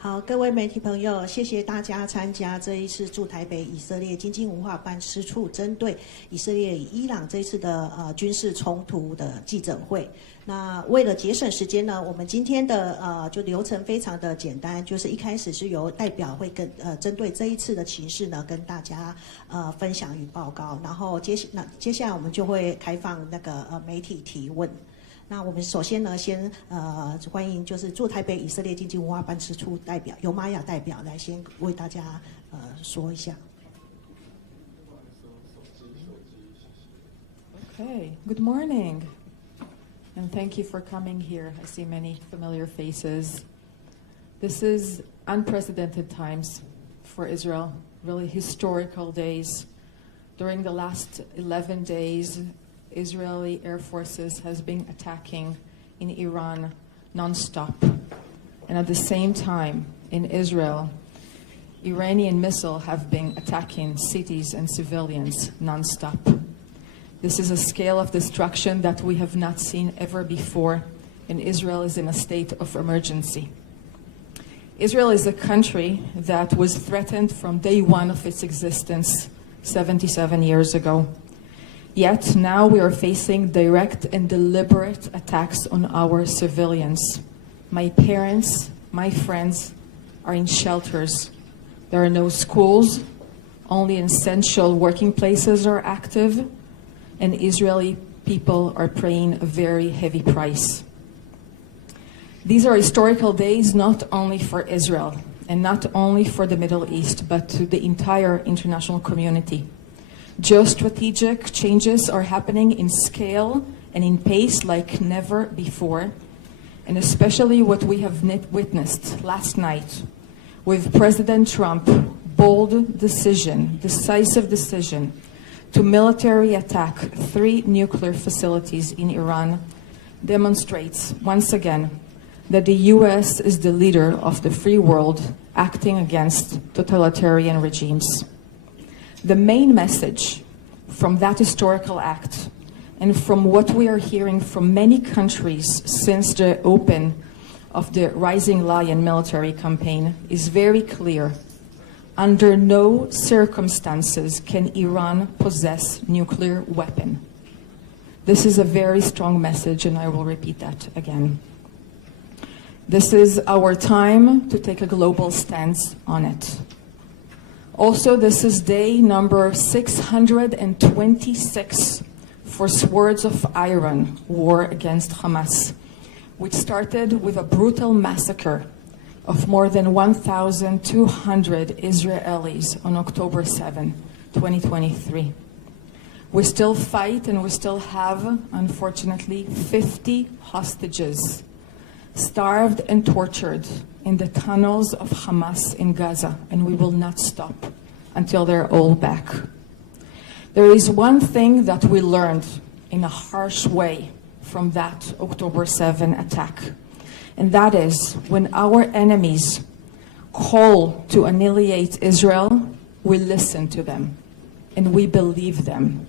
好，各位媒体朋友，谢谢大家参加这一次驻台北以色列经济文化办事处针对以色列与伊朗这一次的军事冲突的记者会。那为了节省时间呢，我们今天的就流程非常的简单，就是一开始是由代表会跟针对这一次的情势呢跟大家分享与报告，然后接下来我们就会开放那个媒体提问。那我们首先呢，先欢迎就是驻台北以色列经济文化办事处代表尤玛雅代表来先为大家说一下。Okay, good morning, and thank you for coming here. I see many familiar faces. This is unprecedented times for Israel, really historical days. During the last 11 days, Israeli air forces has been attacking in Iran non-stop. And at the same time, in Israel, Iranian missiles have been attacking cities and civilians non-stop. This is a scale of destruction that we have not seen ever before, and Israel is in a state of emergency. Israel is a country that was threatened from day one of its existence 77 years ago. Yet now we are facing direct and deliberate attacks on our civilians. My parents, my friends are in shelters. There are no schools, only essential working places are active, and Israeli people are paying a very heavy price. These are historical days not only for Israel and not only for the Middle East, but to the entire international community. Geostrategic changes are happening in scale and in pace like never before, and especially what we have witnessed last night with President Trump's bold decision, decisive decision, to military attack 3 nuclear facilities in Iran demonstrates once again that the US is the leader of the free world acting against totalitarian regimes. The main message from that historical act and from what we are hearing from many countries since the open of the Rising Lion military campaign is very clear. Under no circumstances can Iran possess nuclear weapon. This is a very strong message, and I will repeat that again. This is our time to take a global stance on it. Also, this is day number 626 for Swords of Iron war against Hamas, which started with a brutal massacre of more than 1,200 Israelis on October 7, 2023. We still fight and we still have, unfortunately, 50 hostages starved and tortured in the tunnels of Hamas in Gaza, and we will not stop until they're all back. There is one thing that we learned in a harsh way from that October 7 attack, and that is when our enemies call to annihilate Israel, we listen to them and we believe them.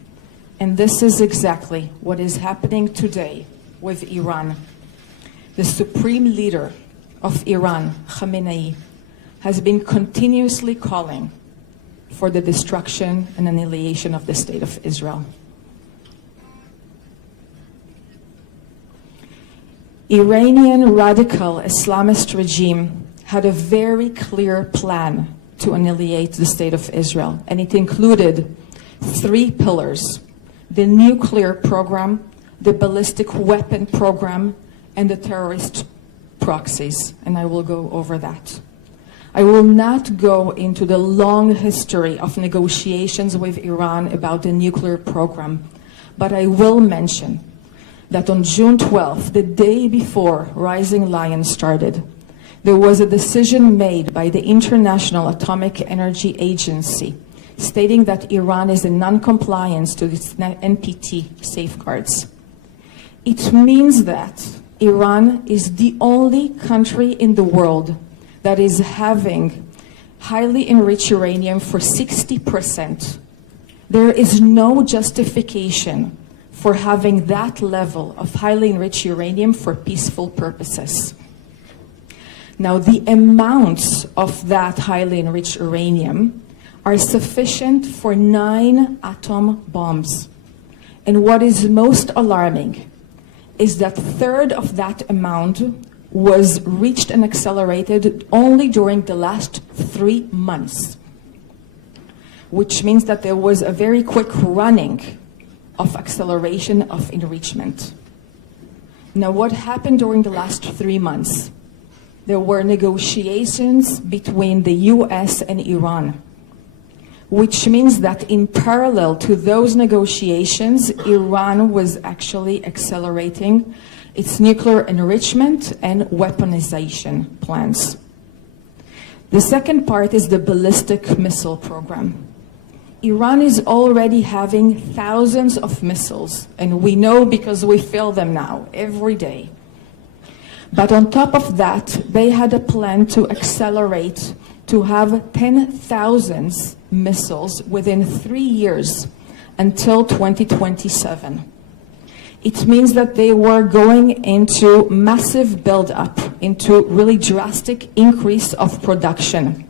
And this is exactly what is happening today with Iran. The supreme leader of Iran, Khamenei, has been continuously calling for the destruction and annihilation of the state of Israel. Iranian radical Islamist regime had a very clear plan to annihilate the state of Israel, and it included 3 pillars: the nuclear program, the ballistic weapon program, and the terrorist proxies, and I will go over that. I will not go into the long history of negotiations with Iran about the nuclear program, but I will mention that on June 12th, the day before Rising Lion started, there was a decision made by the International Atomic Energy Agency stating that Iran is in non-compliance to its NPT safeguards. It means that Iran is the only country in the world that is having highly enriched uranium for 60%. There is no justification for having that level of highly enriched uranium for peaceful purposes. Now, the amounts of that highly enriched uranium are sufficient for 9 atom bombs. And what is most alarming is that third of that amount was reached and accelerated only during the last 3 months, which means that there was a very quick running of acceleration of enrichment. Now, what happened during the last 3 months? There were negotiations between the US and Iran, which means that in parallel to those negotiations, Iran was actually accelerating its nuclear enrichment and weaponization plans. The second part is the ballistic missile program. Iran is already having thousands of missiles, and we know because we fill them now every day. But on top of that, they had a plan to accelerate to have 10,000 missiles within 3 years until 2027. It means that they were going into massive build-up, into really drastic increase of production.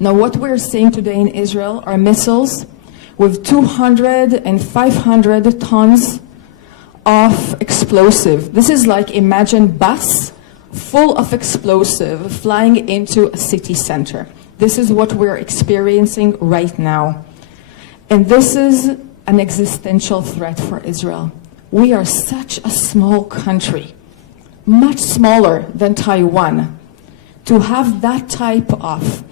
Now, what we're seeing today in Israel are missiles with 200 and 500 tons of explosive. This is like, imagine bus full of explosive flying into a city center. This is what we're experiencing right now. And this is an existential threat for Israel. We are such a small country, much smaller than Taiwan. To have that type of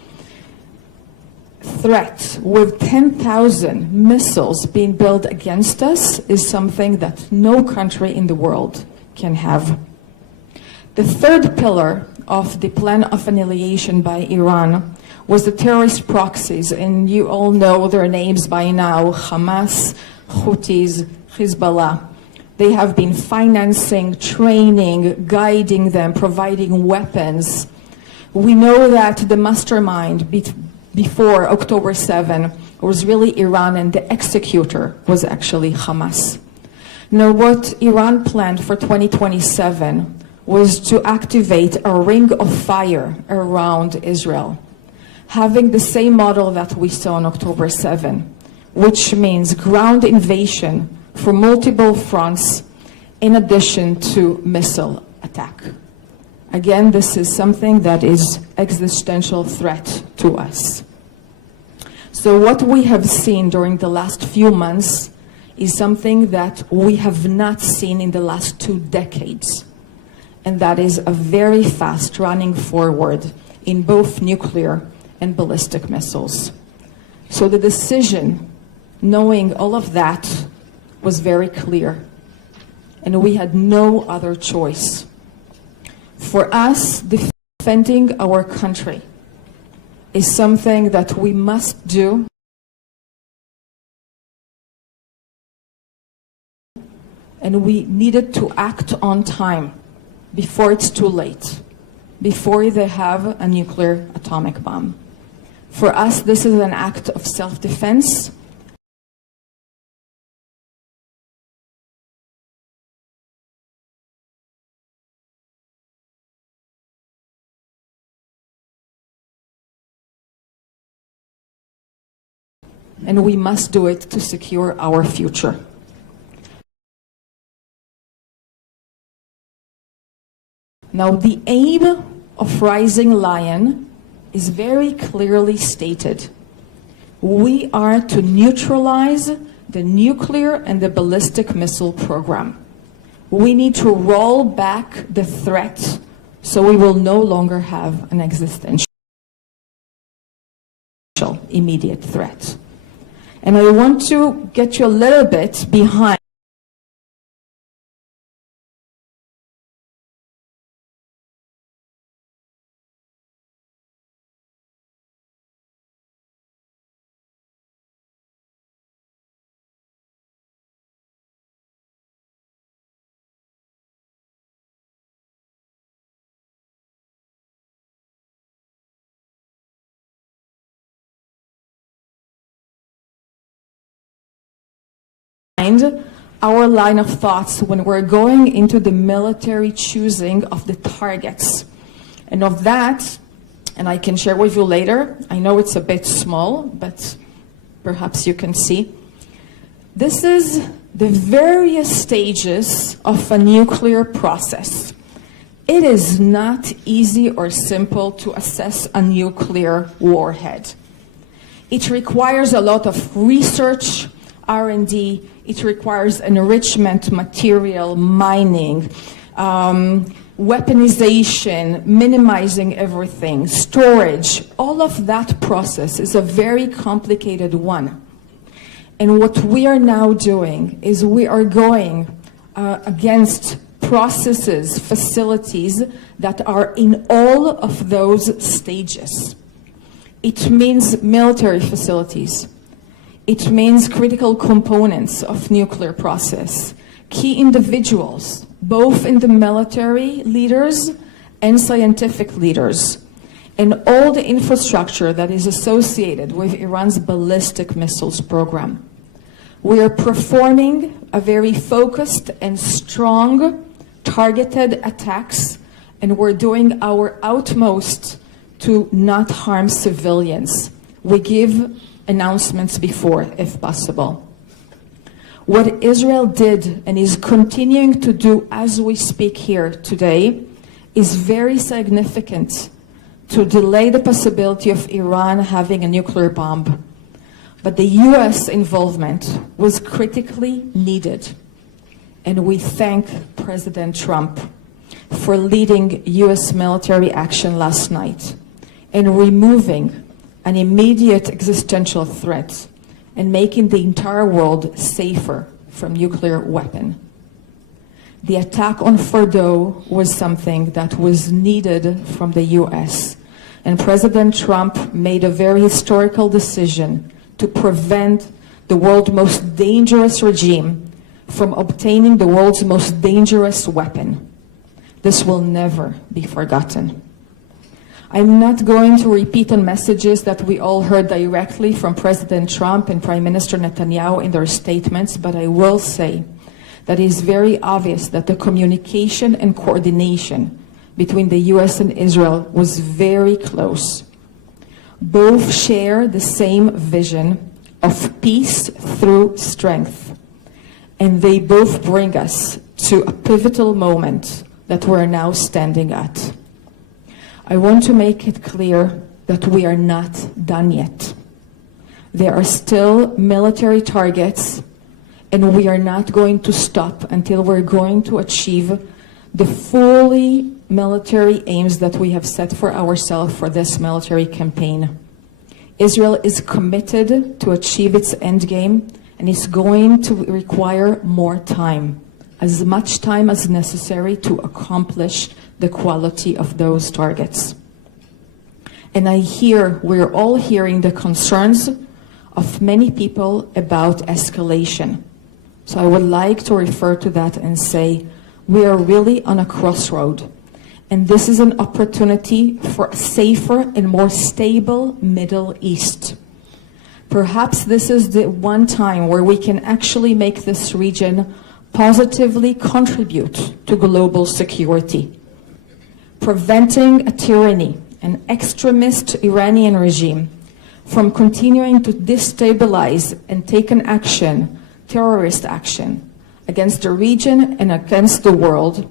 threat with 10,000 missiles being built against us is something that no country in the world can have. The third pillar of the plan of annihilation by Iran was the terrorist proxies, and you all know their names by now: Hamas, Houthis, Hezbollah. They have been financing, training, guiding them, providing weapons. We know that the mastermind before October 7 was really Iran, and the executor was actually Hamas. Now, what Iran planned for 2027 was to activate a ring of fire around Israel, having the same model that we saw on October 7, which means ground invasion for multiple fronts in addition to missile attack. Again, this is something that is existential threat to us. So what we have seen during the last few months is something that we have not seen in the last 2 decades. And that is a very fast running forward in both nuclear and ballistic missiles. So the decision, knowing all of that, was very clear. And we had no other choice. For us, defending our country is something that we must do. And we needed to act on time before it's too late, before they have a nuclear atomic bomb. For us, this is an act of self-defense. And we must do it to secure our future. Now, the aim of Rising Lion is very clearly stated. We are to neutralize the nuclear and the ballistic missile program. We need to roll back the threat so we will no longer have an existential immediate threat. And I want to get you a little bit behind our line of thoughts when we're going into the military choosing of the targets And of that, and I can share with you later, I know it's a bit small, but perhaps you can see. This is the various stages of a nuclear process. It is not easy or simple to assess a nuclear warhead. It requires a lot of research, R&D. It requires enrichment, material, mining, weaponization, minimizing everything, storage. All of that process is a very complicated one. And what we are now doing is we are going against processes, facilities that are in all of those stages. It means military facilities. It means critical components of nuclear process, key individuals, both in the military leaders and scientific leaders, and all the infrastructure that is associated with Iran's ballistic missiles program. We are performing a very focused and strong targeted attacks, and we're doing our utmost to not harm civilians. We give announcements before, if possible. What Israel did and is continuing to do as we speak here today is very significant to delay the possibility of Iran having a nuclear bomb. But the US involvement was critically needed. And we thank President Trump for leading US military action last night and removing an immediate existential threat and making the entire world safer from nuclear weapon. The attack on Fordo was something that was needed from the US, and President Trump made a very historical decision to prevent the world's most dangerous regime from obtaining the world's most dangerous weapon. This will never be forgotten. I'm not going to repeat on messages that we all heard directly from President Trump and Prime Minister Netanyahu in their statements, but I will say that it is very obvious that the communication and coordination between the US and Israel was very close. Both share the same vision of peace through strength, and they both bring us to a pivotal moment that we're now standing at. I want to make it clear that we are not done yet. There are still military targets, and we are not going to stop until we're going to achieve the fully military aims that we have set for ourselves for this military campaign. Israel is committed to achieve its end game, and it's going to require more time, as much time as necessary to accomplish the quality of those targets. And we're all hearing the concerns of many people about escalation. So I would like to refer to that and say, we are really on a crossroad. And this is an opportunity for a safer and more stable Middle East. Perhaps this is the one time where we can actually make this region positively contribute to global security. Preventing a tyranny, an extremist Iranian regime, from continuing to destabilize and take an action, terrorist action, against the region and against the world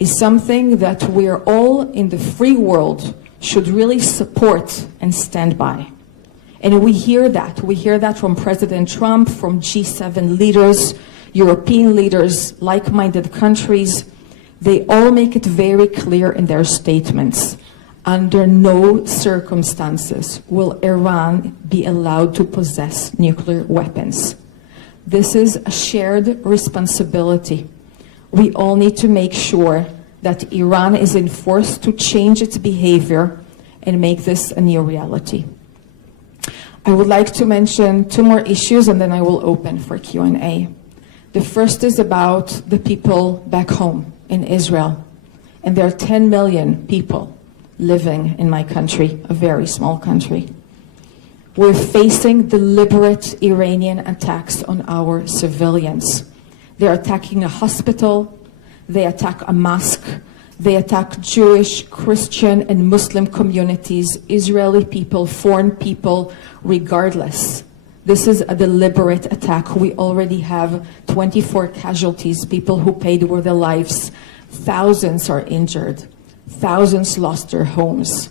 is something that we are all in the free world should really support and stand by. And we hear that. We hear that from President Trump, from G7 leaders, European leaders, like-minded countries. They all make it very clear in their statements. Under no circumstances will Iran be allowed to possess nuclear weapons. This is a shared responsibility. We all need to make sure that Iran is enforced to change its behavior and make this a new reality. I would like to mention two more issues, and then I will open for Q&A. The first is about the people back home in Israel. And there are 10 million people living in my country, a very small country. We're facing deliberate Iranian attacks on our civilians. They're attacking a hospital, they attack a mosque, They attack Jewish, Christian, and Muslim communities, Israeli people, foreign people, regardless. This is a deliberate attack. We already have 24 casualties, people who paid with their lives. Thousands are injured. Thousands lost their homes.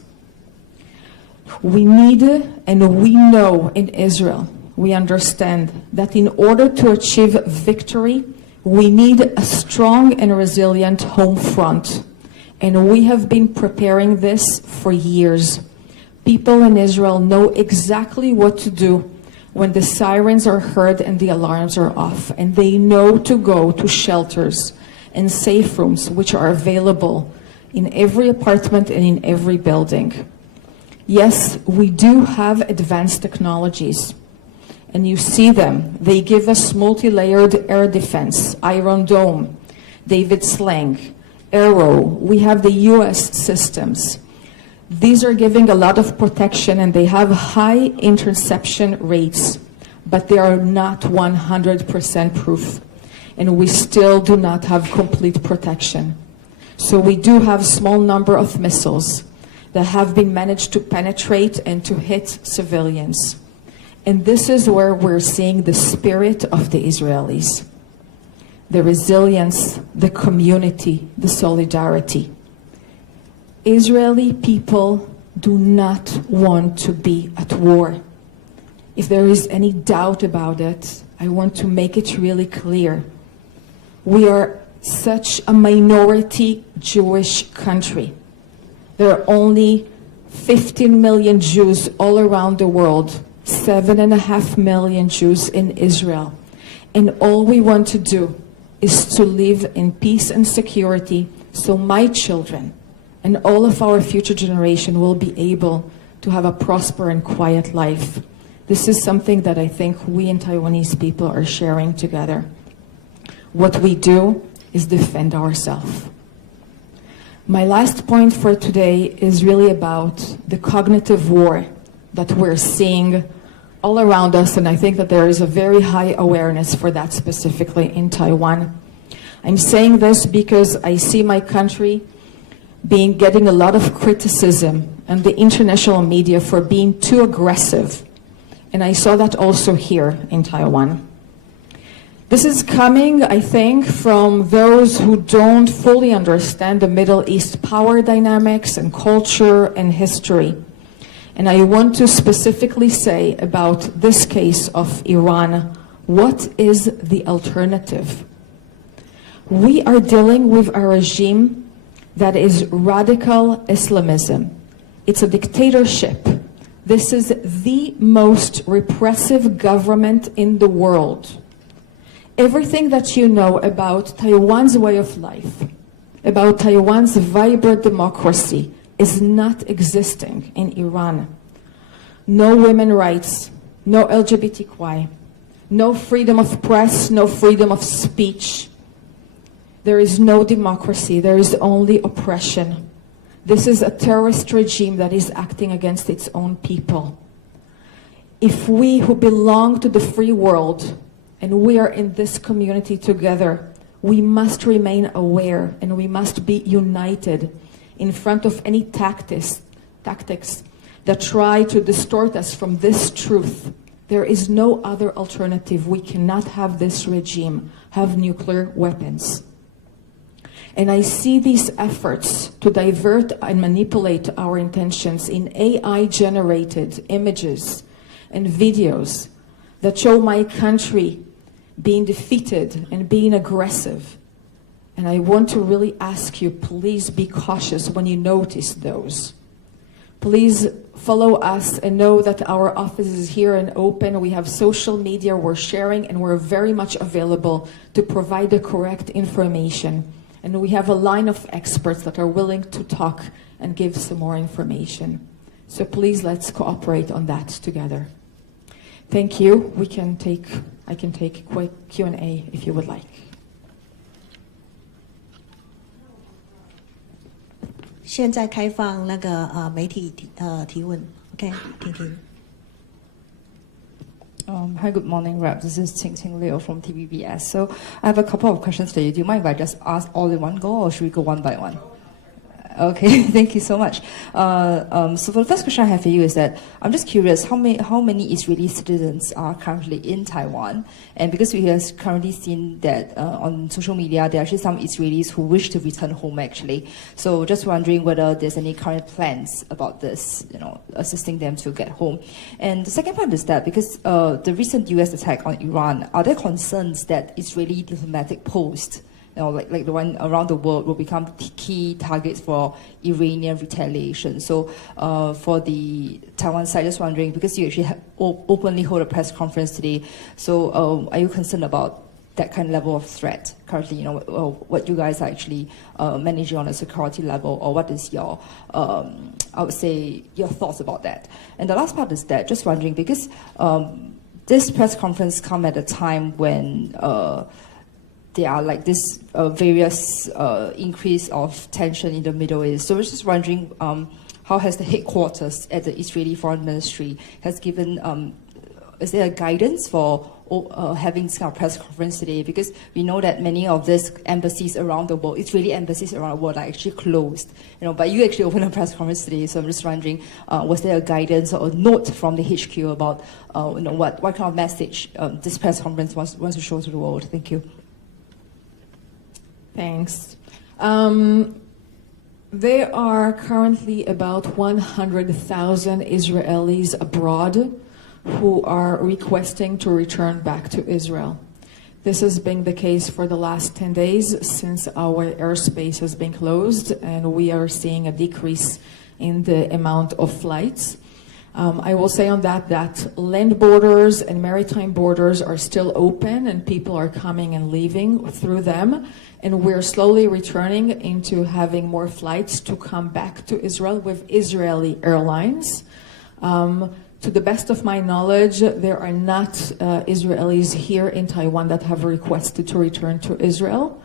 We need, and we know in Israel, we understand that in order to achieve victory, we need a strong and resilient home front. And we have been preparing this for years. People in Israel know exactly what to do when the sirens are heard and the alarms are off. And they know to go to shelters and safe rooms which are available in every apartment and in every building. Yes, we do have advanced technologies. And you see them. They give us multi-layered air defense, Iron Dome, David Sling, Arrow. We have the US systems. These are giving a lot of protection and they have high interception rates, but they are not 100% proof. And we still do not have complete protection. So we do have a small number of missiles that have been managed to penetrate and to hit civilians. And this is where we're seeing the spirit of the Israelis. The resilience, the community, the solidarity. Israeli people do not want to be at war. If there is any doubt about it, I want to make it really clear. We are such a minority Jewish country. There are only 15 million Jews all around the world, 7.5 million Jews in Israel. And all we want to do is to live in peace and security so my children and all of our future generation will be able to have a prosperous and quiet life. This is something that I think we and Taiwanese people are sharing together. What we do is defend ourselves. My last point for today is really about the cognitive war that we're seeing all around us, and I think that there is a very high awareness for that specifically in Taiwan. I'm saying this because I see my country getting a lot of criticism and the international media for being too aggressive, and I saw that also here in Taiwan. This is coming, I think, from those who don't fully understand the Middle East power dynamics and culture and history. And I want to specifically say about this case of Iran, what is the alternative? We are dealing with a regime that is radical Islamism. It's a dictatorship. This is the most repressive government in the world. Everything that you know about Taiwan's way of life, about Taiwan's vibrant democracy, is not existing in Iran. No women's rights, no LGBTQI, no freedom of press, no freedom of speech. There is no democracy, there is only oppression. This is a terrorist regime that is acting against its own people. If we who belong to the free world, and we are in this community together, we must remain aware and we must be united in front of any tactics that try to distort us from this truth. There is no other alternative. We cannot have this regime have nuclear weapons. And I see these efforts to divert and manipulate our intentions in AI-generated images and videos that show my country being defeated and being aggressive. And I want to really ask you, please be cautious when you notice those. Please follow us and know that our office is here and open. We have social media, we're sharing, and we're very much available to provide the correct information. And we have a line of experts that are willing to talk and give some more information. So please, let's cooperate on that together. Thank you. I can take quick Q&A if you would like. 现在开放那个媒体提问 ，OK， 婷婷。Hi, good morning, Rep. This is Qing Liu from TVBS. So I have a couple of questions for you. Do you mind if I just ask all in one go, or should we go one by one? Okay, thank you so much. So for the first question I have for you is that I'm just curious how many Israeli citizens are currently in Taiwan, and because we have currently seen that on social media there are actually some Israelis who wish to return home actually. So just wondering whether there's any current plans about this, assisting them to get home. And the second part is that because the recent U.S. attack on Iran, are there concerns that Israeli diplomatic posts, like the one around the world, will become key targets for Iranian retaliation? So for the Taiwan side, just wondering, because you actually openly hold a press conference today, so are you concerned about that kind of level of threat currently, what you guys are actually managing on a security level, or what is your, I would say, your thoughts about that? And the last part is that, just wondering, because this press conference come at a time when there are like this various increase of tension in the Middle East. So I was just wondering, how has the headquarters at the Israeli Foreign Ministry has given, is there a guidance for having this kind of press conference today? Because we know that many of these embassies around the world, Israeli embassies around the world, are actually closed. But you actually opened a press conference today, so I'm just wondering, was there a guidance or a note from the HQ about, what kind of message this press conference wants to show to the world? Thank you. Thanks. There are currently about 100,000 Israelis abroad who are requesting to return back to Israel. This has been the case for the last 10 days since our airspace has been closed, and we are seeing a decrease in the amount of flights. I will say on that land borders and maritime borders are still open, and people are coming and leaving through them. And we're slowly returning into having more flights to come back to Israel with Israeli airlines. To the best of my knowledge, there are not Israelis here in Taiwan that have requested to return to Israel.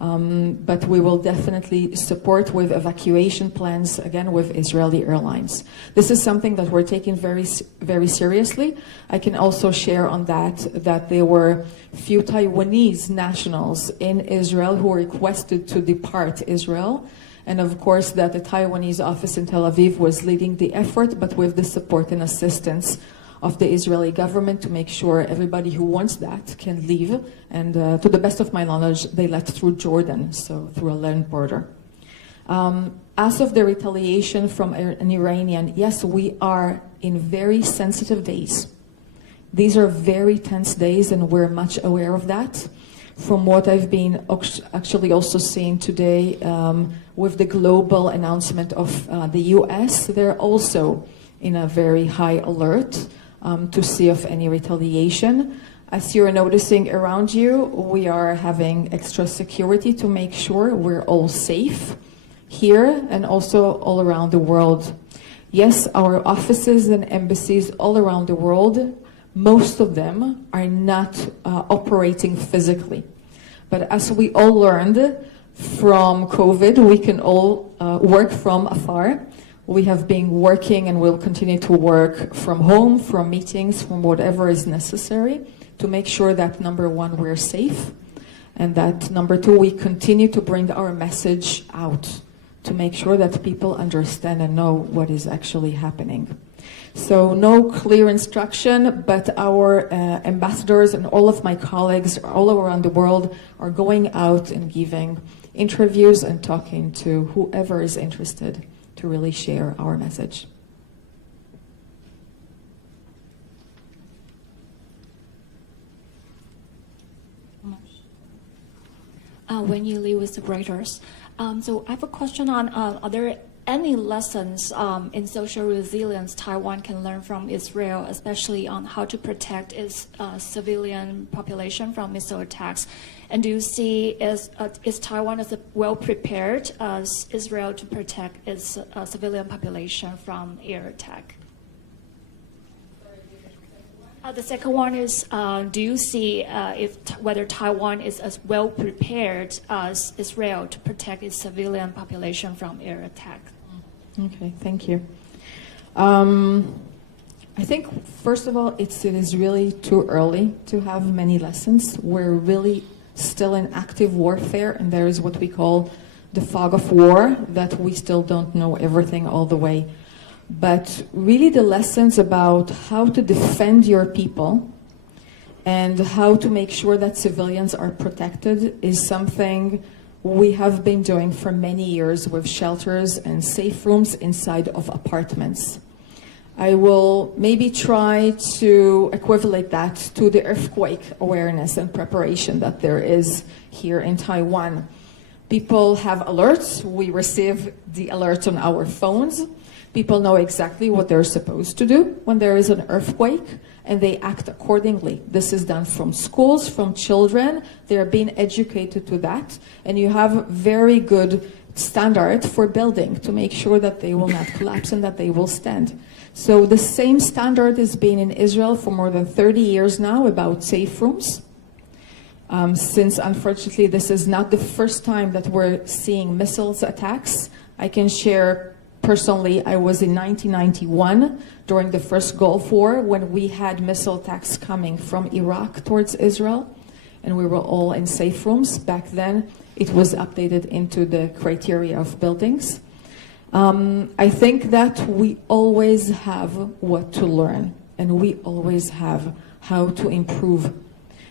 But we will definitely support with evacuation plans, again, with Israeli airlines. This is something that we're taking very, very seriously. I can also share on that there were few Taiwanese nationals in Israel who requested to depart Israel. And of course that the Taiwanese office in Tel Aviv was leading the effort, but with the support and assistance of the Israeli government to make sure everybody who wants that can leave. And to the best of my knowledge, they left through Jordan, so through a land border. As of the retaliation from an Iranian, yes, we are in very sensitive days. These are very tense days, and we're much aware of that. From what I've been actually also seeing today with the global announcement of the US, they're also in a very high alert to see of any retaliation. As you're noticing around you, we are having extra security to make sure we're all safe here and also all around the world. Yes, our offices and embassies all around the world, most of them are not operating physically. But as we all learned from COVID, we can all work from afar. We have been working and will continue to work from home, from meetings, from whatever is necessary to make sure that, number one, we're safe, and that, number two, we continue to bring our message out to make sure that people understand and know what is actually happening. So no clear instruction, but our ambassadors and all of my colleagues all around the world are going out and giving interviews and talking to whoever is interested to really share our message. Wenyi Lee with the Reuters. So I have a question on, are there any lessons in social resilience Taiwan can learn from Israel, especially on how to protect its civilian population from missile attacks? And do you see is Taiwan as well prepared as Israel to protect its civilian population from air attack? The second one is, do you see whether Taiwan is as well prepared as Israel to protect its civilian population from air attack? Okay, thank you. I think, first of all, it is really too early to have many lessons. We're really still in active warfare, and there is what we call the fog of war, that we still don't know everything all the way. But really the lessons about how to defend your people and how to make sure that civilians are protected is something we have been doing for many years with shelters and safe rooms inside of apartments. I will maybe try to equivalent that to the earthquake awareness and preparation that there is here in Taiwan. People have alerts. We receive the alerts on our phones. People know exactly what they're supposed to do when there is an earthquake, and they act accordingly. This is done from schools, from children. They're being educated to that, and you have very good standard for building to make sure that they will not collapse and that they will stand. So the same standard has been in Israel for more than 30 years now about safe rooms. Since unfortunately this is not the first time that we're seeing missiles attacks, I can share personally, I was in 1991 during the first Gulf War when we had missile attacks coming from Iraq towards Israel, and we were all in safe rooms. Back then, it was updated into the criteria of buildings. I think that we always have what to learn, and we always have how to improve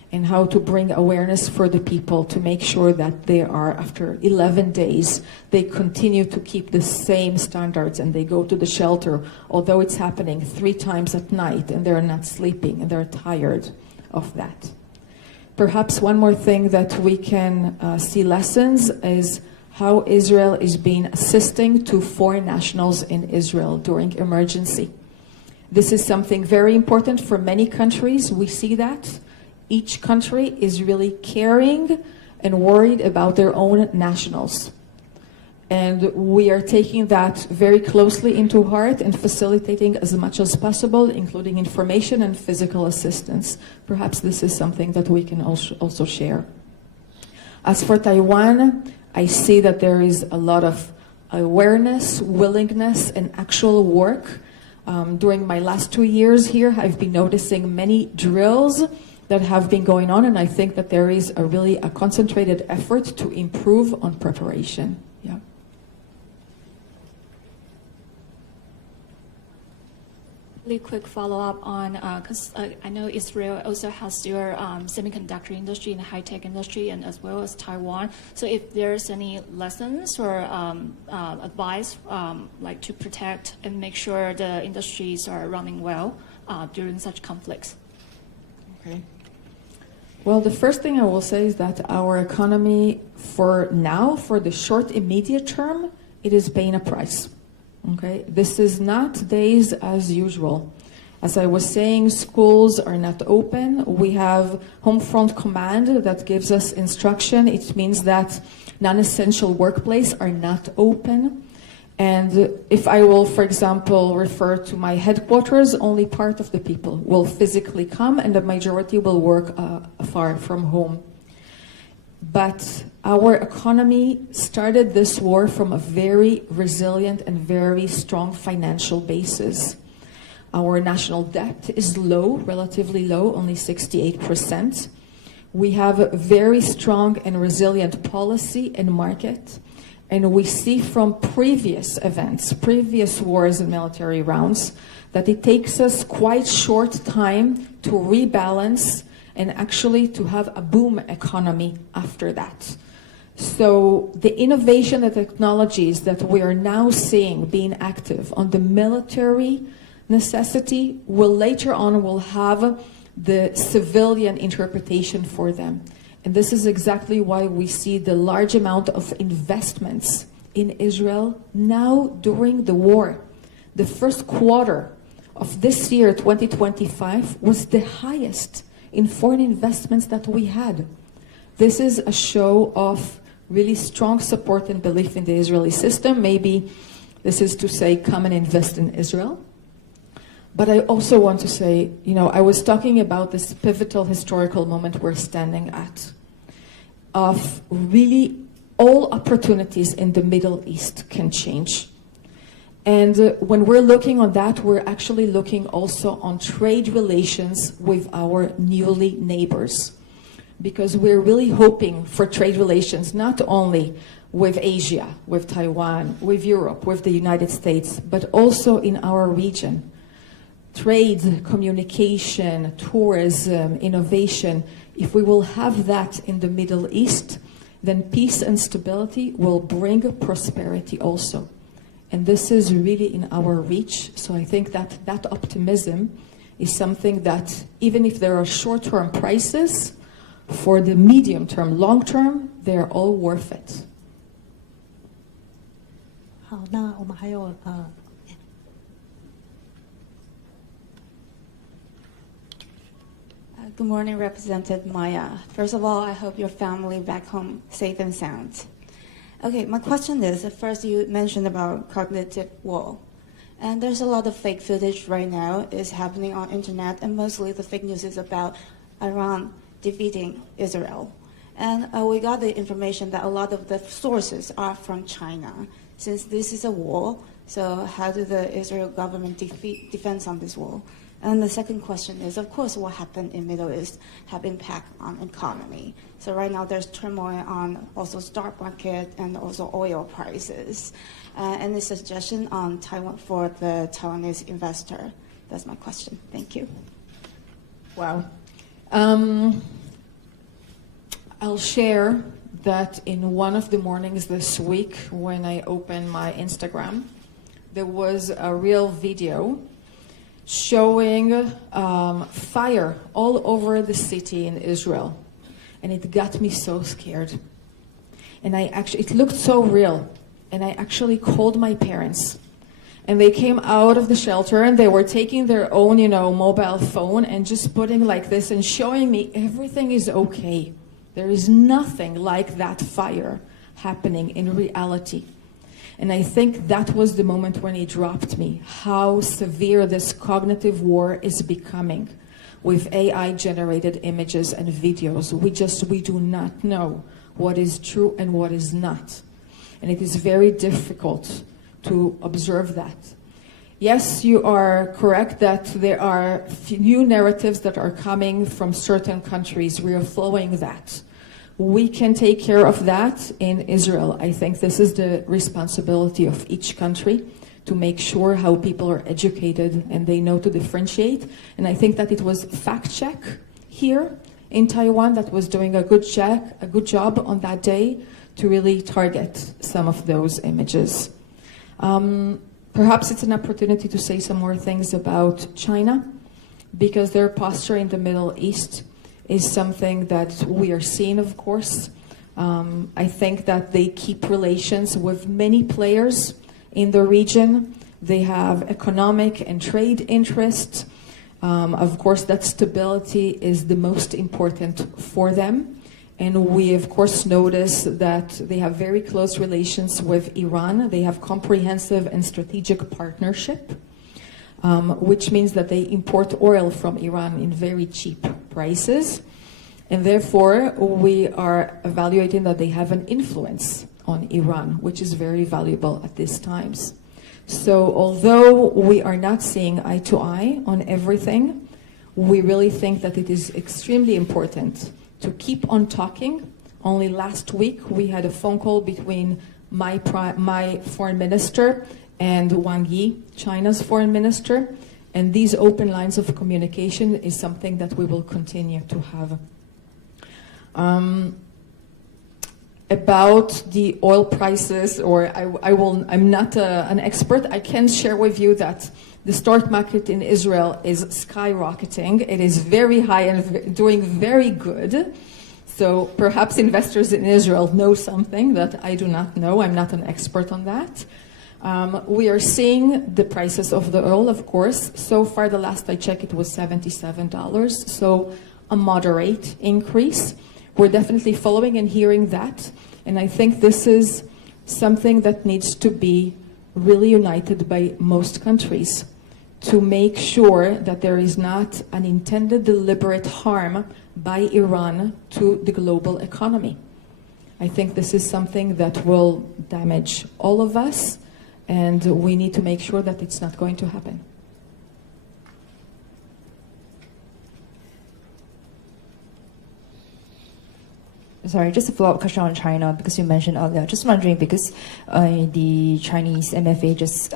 and how to bring awareness for the people to make sure that they are, after 11 days, they continue to keep the same standards and they go to the shelter, although it's happening 3 times at night and they're not sleeping and they're tired of that. Perhaps one more thing that we can see lessons is how Israel is being assisting to foreign nationals in Israel during emergency. This is something very important for many countries. We see that. Each country is really caring and worried about their own nationals. And we are taking that very closely into heart and facilitating as much as possible, including information and physical assistance. Perhaps this is something that we can also share. As for Taiwan, I see that there is a lot of awareness, willingness, and actual work. During my last 2 years here, I've been noticing many drills that have been going on, and I think that there is a concentrated effort to improve on preparation. Yeah. Really quick follow-up on, because I know Israel also has your semiconductor industry and high-tech industry, and as well as Taiwan. So if there's any lessons or advice, like to protect and make sure the industries are running well during such conflicts. Okay. Well, the first thing I will say is that our economy for now, for the short immediate term, it is paying a price. Okay, this is not days as usual. As I was saying, schools are not open. We have home front command that gives us instruction. It means that non-essential workplace are not open. And if I will, for example, refer to my headquarters, only part of the people will physically come and the majority will work far from home. But our economy started this war from a very resilient and very strong financial basis. Our national debt is low, relatively low, only 68%. We have a very strong and resilient policy and market. And we see from previous events, previous wars and military rounds, that it takes us quite short time to rebalance and actually to have a boom economy after that. So the innovation and technologies that we are now seeing being active on the military necessity will later on will have the civilian interpretation for them. And this is exactly why we see the large amount of investments in Israel now during the war. The first quarter of this year, 2025, was the highest in foreign investments that we had. This is a show of really strong support and belief in the Israeli system. Maybe this is to say, come and invest in Israel. But I also want to say, I was talking about this pivotal historical moment we're standing at, of really all opportunities in the Middle East can change. And when we're looking on that, we're actually looking also on trade relations with our newly neighbors. Because we're really hoping for trade relations, not only with Asia, with Taiwan, with Europe, with the United States, but also in our region. Trade, communication, tourism, innovation, if we will have that in the Middle East, then peace and stability will bring prosperity also. And this is really in our reach. So I think that that optimism is something that, even if there are short-term prices, for the medium term, long term, they're all worth it. 好，那我们还有Good morning, Representative Maya. First of all, I hope your family back home safe and sound. Okay, my question is, first you mentioned about cognitive war. And there's a lot of fake footage right now is happening on internet, and mostly the fake news is about Iran defeating Israel. And we got the information that a lot of the sources are from China. Since this is a war, so how do the Israel government defend on this war? And the second question is, of course, what happened in Middle East have impact on economy. So right now there's turmoil on also stock market and also oil prices. Any suggestion on Taiwan for the Taiwanese investor? That's my question. Thank you. Wow. I'll share that in one of the mornings this week when I opened my Instagram, there was a real video showing fire all over the city in Israel. And it got me so scared. And it looked so real. And I actually called my parents. And they came out of the shelter and they were taking their own, mobile phone and just putting like this and showing me everything is okay. There is nothing like that fire happening in reality. And I think that was the moment when it dropped me, how severe this cognitive war is becoming with AI-generated images and videos. We do not know what is true and what is not. And it is very difficult to observe that. Yes, you are correct that there are new narratives that are coming from certain countries. We are following that. We can take care of that in Israel. I think this is the responsibility of each country to make sure how people are educated and they know to differentiate. And I think that it was Fact Check here in Taiwan that was doing a good job on that day to really target some of those images. Perhaps it's an opportunity to say some more things about China, because their posture in the Middle East is something that we are seeing, of course. I think that they keep relations with many players in the region. They have economic and trade interests. Of course, that stability is the most important for them. And we, of course, notice that they have very close relations with Iran. They have comprehensive and strategic partnership, which means that they import oil from Iran in very cheap prices. And therefore, we are evaluating that they have an influence on Iran, which is very valuable at these times. So although we are not seeing eye to eye on everything, we really think that it is extremely important to keep on talking. Only last week, we had a phone call between my foreign minister and Wang Yi, China's foreign minister. And these open lines of communication is something that we will continue to have. About the oil prices, or I'm not an expert. I can share with you that the stock market in Israel is skyrocketing. It is very high and doing very good. So perhaps investors in Israel know something that I do not know. I'm not an expert on that. We are seeing the prices of the oil, of course. So far, the last I checked, it was $77. So a moderate increase. We're definitely following and hearing that. And I think this is something that needs to be really united by most countries to make sure that there is not an intended deliberate harm by Iran to the global economy. I think this is something that will damage all of us, and we need to make sure that it's not going to happen. Sorry, just a follow-up question on China, because you mentioned earlier. Just wondering, because the Chinese MFA just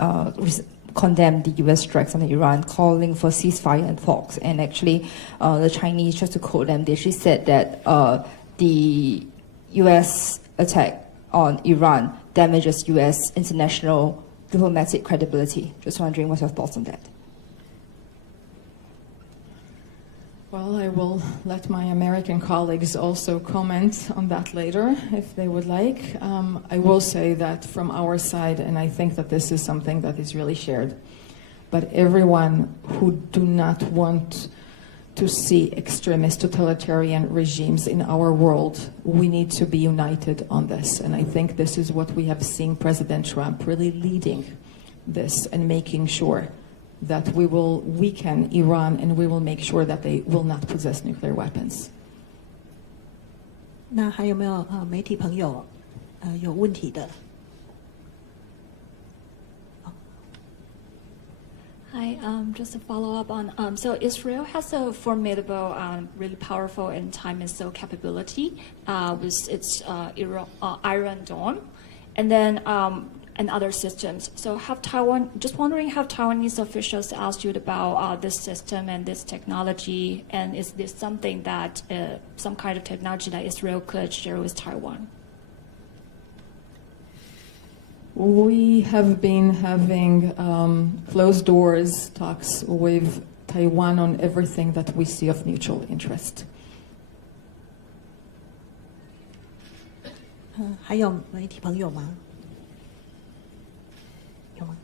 condemned the U.S. strikes on Iran, calling for ceasefire and talks. And actually, the Chinese, just to quote them, they actually said that the U.S. attack on Iran damages U.S. international diplomatic credibility. Just wondering what's your thoughts on that? Well, I will let my American colleagues also comment on that later, if they would like. I will say that from our side, and I think that this is something that is really shared, but everyone who do not want to see extremist totalitarian regimes in our world, we need to be united on this. And I think this is what we have seen President Trump really leading this and making sure that we will weaken Iran and we will make sure that they will not possess nuclear weapons. 那还有没有媒体朋友有问题的？ Hi, just to follow up on, so Israel has a formidable, really powerful and time-and-so capability with its Iron Dome, and then and other systems. So have Taiwan, just wondering, have Taiwanese officials asked you about this system and this technology, and is this something that, some kind of technology that Israel could share with Taiwan? We have been having closed doors talks with Taiwan on everything that we see of mutual interest. 还有媒体朋友吗？有吗？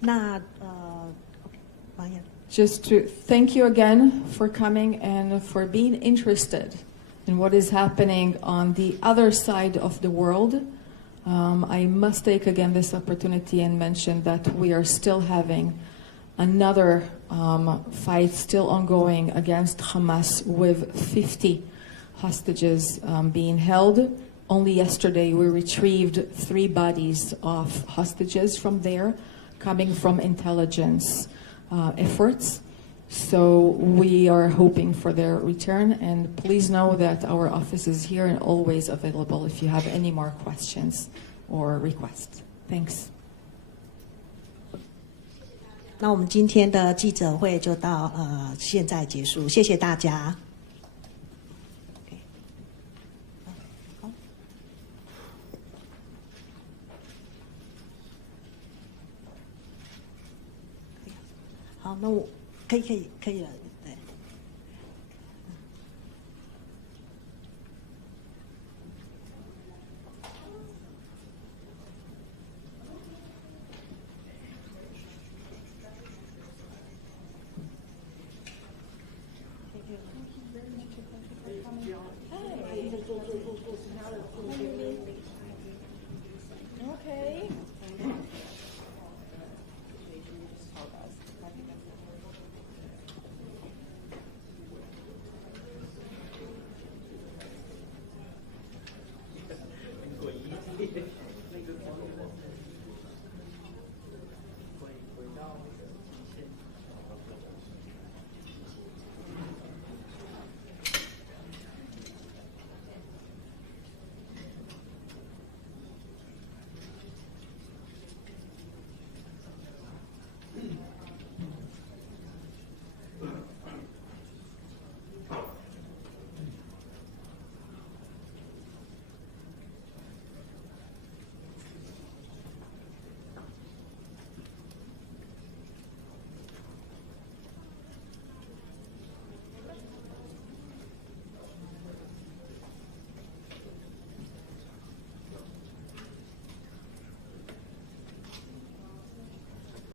那OK， Just to thank you again for coming and for being interested in what is happening on the other side of the world. I must take again this opportunity and mention that we are still having another fight still ongoing against Hamas with 50 hostages being held. Only yesterday we retrieved 3 bodies of hostages from there, coming from intelligence efforts. So we are hoping for their return, and please know that our office is here and always available if you have any more questions or requests. Thanks. 那我们今天的记者会就到现在结束，谢谢大家。好，那我可以了。